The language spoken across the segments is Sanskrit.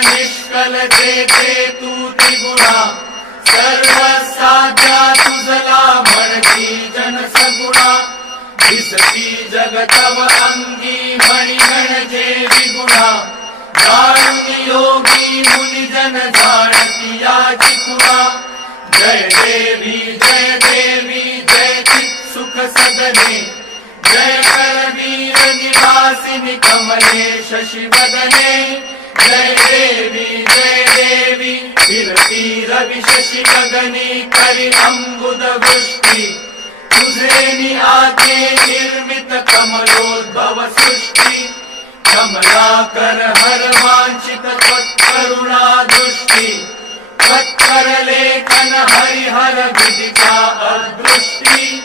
निष्कल जेते तू त्रिगुणा सर्वसाध्या तुझला म्हणती जन सगुणा दिसती जगतव अंगी मणी म्हणजे विगुणा जाणून योगी मुनिजन जाणती याची खुणा जय देवी जय चित सुख सदने जय करवीर निवासिनी कमले शशिवदने जय देवी फिरती रवि शशि गगनी करी अंबुद वृष्टि तुझे आते निर्मित कमलोद्भव सृष्टि कमलाकर हर वांछित त्वत्करुणा दृष्टि त्वत्कर लेखन हरिहर विदिता अदृष्टि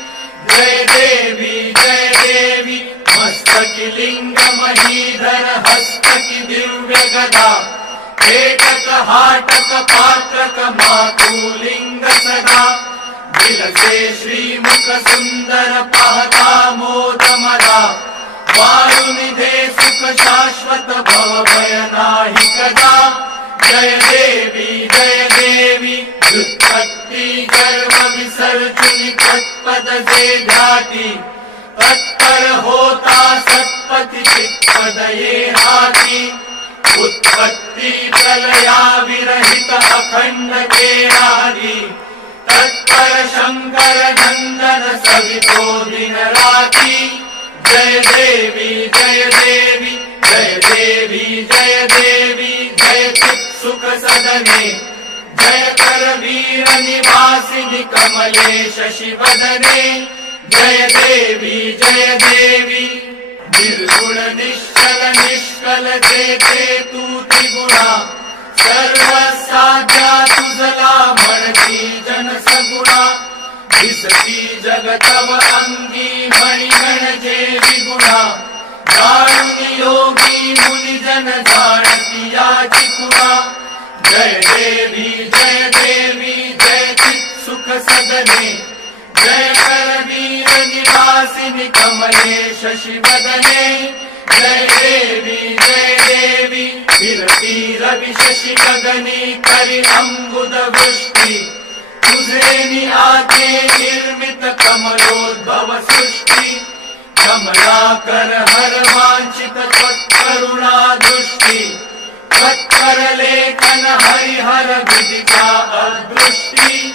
जय देवी मस्तकी लिंग महीधर हस्तकी दिव्य गदा एकक हाटक पात्रक मातुलिंग सदा दिलसे श्रीमुख सुंदर पाहता मोद मदा वारुनिधे सुख शाश्वत भव भय नाही कदा जय देवी व्युत्पत्ति गर्भ विसर्जनी तत्पद जे ध्याती तत्पर होता सत्पति चित्पद ये हाती उत्पत्ति प्रलया विरहित अखंड केरादी तत्पर शंकर नंदन सवितो दिन राती जय देवी जय चित सुख सदने जय करवीर निवासिनी कमले शशिवदने जय देवी निर्गुण निष्कल जेते तू त्रिगुणा सर्वसाध्या तुझला म्हणती जन सगुणा दिसती जगतव अंगी मणी म्हणजे विगुणा जाणून योगी मुनिजन जाणती याची खुणा जय देवी जय चित सुख सदने जय करवीर निवासिनी कमले शशिवदने जय देवी फिरती रवि शशि गगनी करी अंबुद वृष्टि तुझे आते निर्मित कमलोद्भव सृष्टि कमलाकर हर वांछित त्वत्करुणा दृष्टि त्वत्कर लेखन हरिहर विदिता अदृष्टि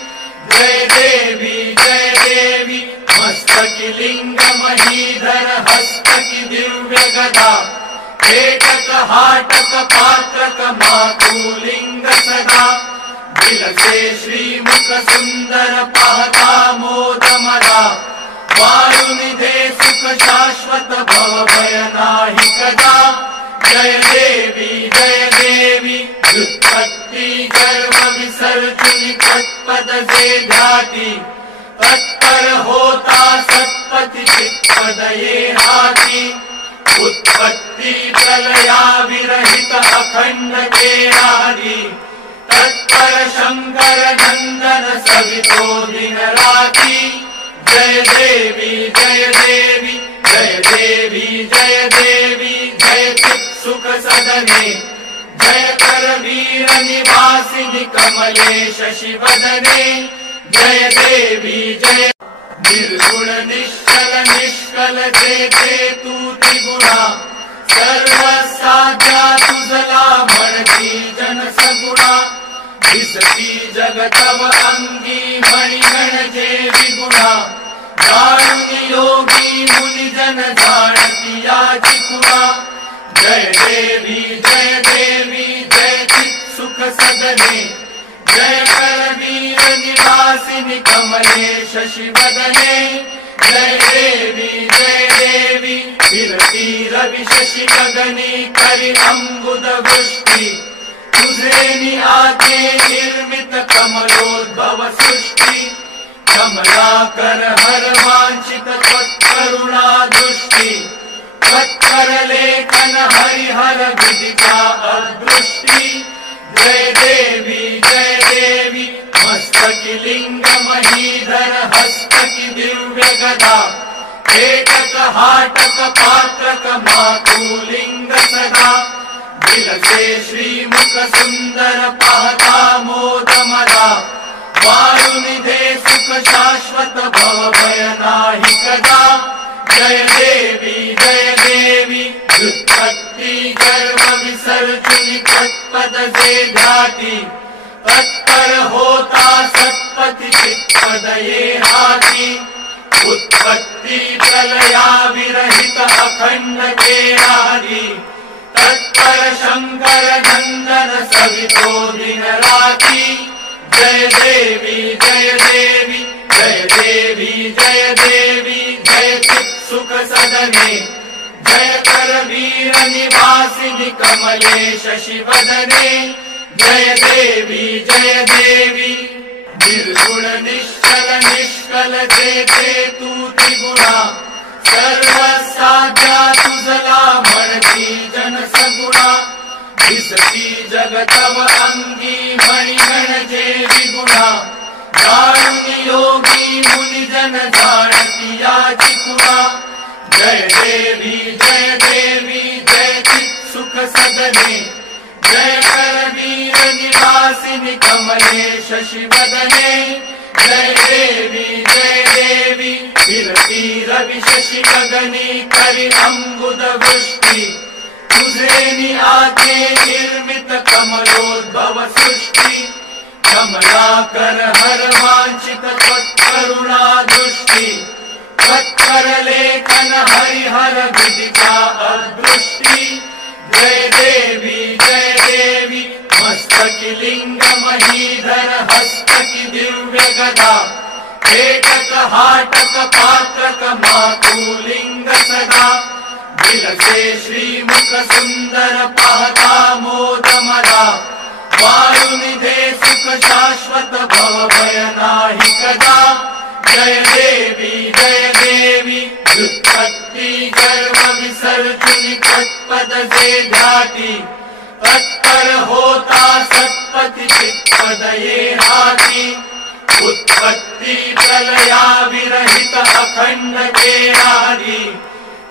जय देवी मस्तकी लिंग महीधर हस्तकी दिव्य गदा एकक हाटक पात्रक मातुलिंग सदा दिलसे श्रीमुख सुंदर पाहता मोद मदा वारुनिधे सुख शाश्वत भव भय नाही कदा जय देवी व्युत्पत्ति गर्भ विसर्जनी तत्पद जे ध्याती तत्पर होता सत्पति चित्पद ये हाती उत्पत्ति प्रलया विरहित अखंड केरादी तत्पर शंकर नंदन सवितो दिन राती जय देवी जय चित सुख सदने जय करवीर निवासिनी कमले शशिवदने जय देवी निर्गुण निष्कल जेते तू त्रिगुणा सर्वसाध्या तुझला म्हणती जन सगुणा दिसती जगतव अंगी मणी म्हणजे विगुणा जाणून योगी मुनिजन जाणती याची खुणा जय देवी जय चित सुख सदने जय करवीर निवासिनी कमले शशिवदने जय देवी फिरती रवि शशि गगनी करी अंबुद वृष्टि तुझे आते निर्मित कमलोद्भव सृष्टि कमलाकर हर वांछित त्वत्करुणा दृष्टि त्वत्कर लेखन हरिहर विदिता अदृष्टि जय देवी मस्तकी लिंग महीधर हस्तकी दिव्य गदा एकक हाटक पात्रक मातुलिंग सदा दिलसे श्रीमुख शाश्वत भव भय नाही कदा। जय देवी व्युत्पत्ति गर्भ विसर्जनी तत्पद से ध्याति। तत्पर होता सत्पति चित्पद ये हाथी। उत्पत्ति प्रलया विरहित अखंड के आदि। तत्पर शंकर नंदन सवितो दिन राति। जय देवी जय चित् सुख सदने। जय कर वीर निवासिनि कमलेश शिवदने। जय देवी निर्गुण निश्चल निष्कल जेते तू त्रिगुणा। सर्वसाध्या तुझला म्हणती जन सगुणा। दिसती जगतव अंगी मणिगण जे विगुणा। जाणून योगी मुनिजन जाणती याची खुणा। जय देवी जय चित् सुख सदने। जय कर वीर निवासिनि कमलेश शिवदने। जय देवी विरती रवि शशि गगनी करि अम्बुद वृष्टि। तुझे नि आके निर्मित कमलोद्भव सृष्टि। कमलाकर हर वांछित त्वत्करुणा दृष्टि। त्वत्कर लेखन हरिहर विदिता अदृष्टि। जय देवी मस्तकि लिंग महीधर हस्तकि दिव्य गदा। पेटक हाटक पात्रक मातुलिंग सदा। दिलसे श्रीमुख सुंदर पाहता मोद मदा। वायुनिधे सुख शाश्वत भव भय नाही कदा। जय देवी व्युत्पत्ति गर्भ विसर्जनी तत्पद से ध्याति। तत्पर होता सत्पति चित्पद ये हाथी। उत्पत्ति प्रलया विरहित अखंड के आदि।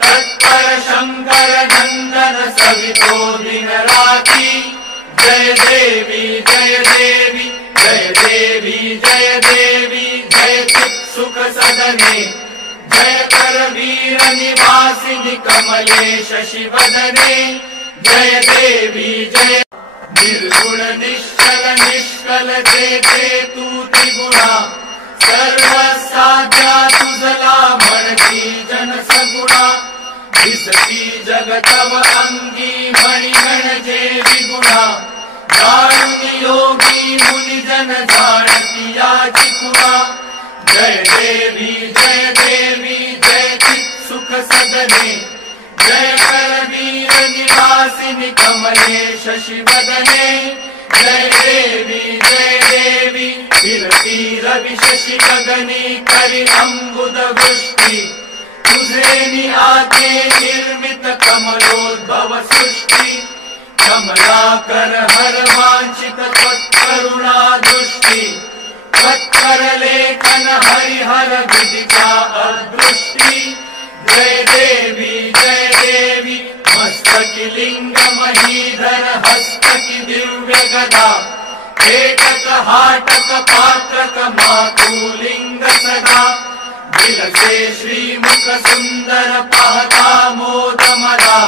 तत्पर शंकर नंदन सवितो दिन राति। जय देवी जय चित् सुख सदने। जय कर वीर निवासिनि कमलेश शिवदने। जय देवी निर्गुण निश्चल निष्कल जेते तू त्रिगुणा। सर्वसाध्या तुझला म्हणती जन सगुणा। दिसती जगतव अंगी मणिगण जे विगुणा। जाणून योगी मुनिजन जाणती याची खुणा। जय देवी जय चित् सुख सदने। जय कर वीर निवासिनि कमलेश शिवदने। जय देवी विरती रवि शशि गगनी करि अम्बुद वृष्टि। तुझे नि आके निर्मित कमलोद्भव सृष्टि। कमलाकर हर वांछित त्वत्करुणा दृष्टि। त्वत्कर लेखन हरिहर विदिता अदृष्टि। जय देवी मस्तकि लिंग महीधर हस्तकि दिव्य गदा। पेटक हाटक पात्रक मातुलिंग सदा। दिलसे श्रीमुख सुंदर पाहता मोद मदा।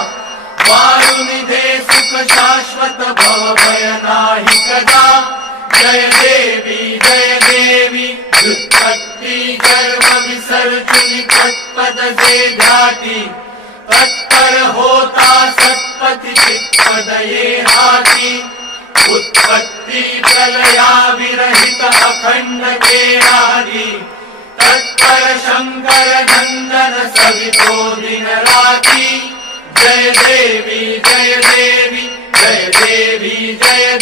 वायुनिधे सुख शाश्वत भव भय नाही कदा। जय देवी व्युत्पत्ति गर्भ विसर्जनी तत्पद से ध्याति। तत्पर होता सत्पति चित्पद ये हाथी। उत्पत्ति प्रलया विरहित अखंड के आदि। तत्पर शंकर नंदन सवितो दिन राति। जय देवी जय